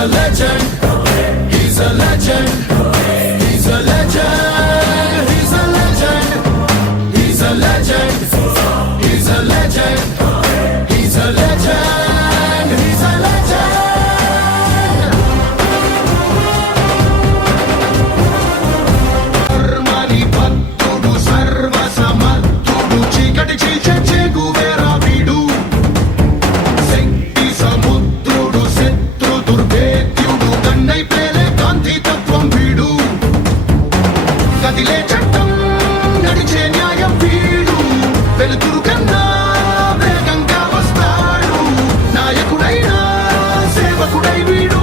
a legend. He's a legend. He's a legend. He's a legend. He's a legend. He's a legend. He's a legend. He's a legend. Armani Pattudu Sarva Samattudu Chikati Chilche Cheguvera Vidu Sekti Samudrudu Setru Durvedyudu Kannai Pele Kanti Tattvam Vidu Kadile Chattam Nadiche Nyayam Vidu Veluturu Kanna Veganga Vastadu Nayakudayina Sevakudai Vidu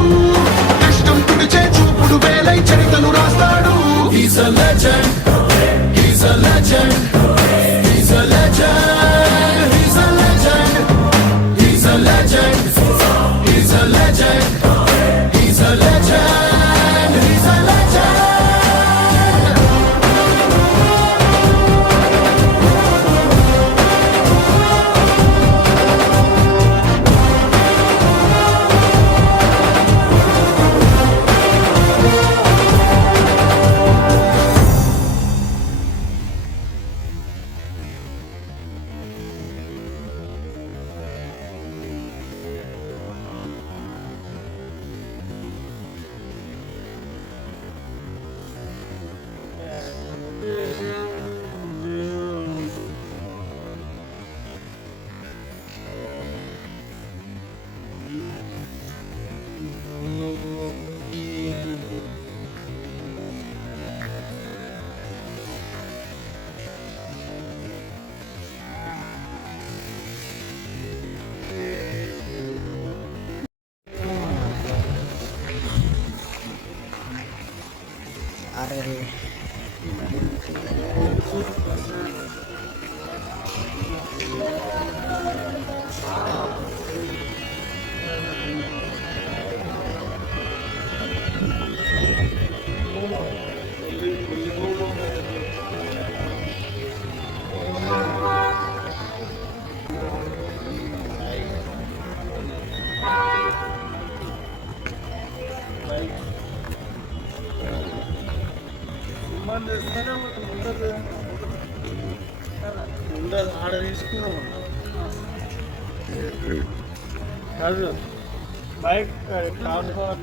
Kashtam Tudiche Chupudu Velai Charitanu Rastadu. He's a legend. He's a legend. He's a legend. He's a legend. He's a legend. He's a legend. He's a legend. He's a legend. Order తీసుకున్నాము కాదు bike transfer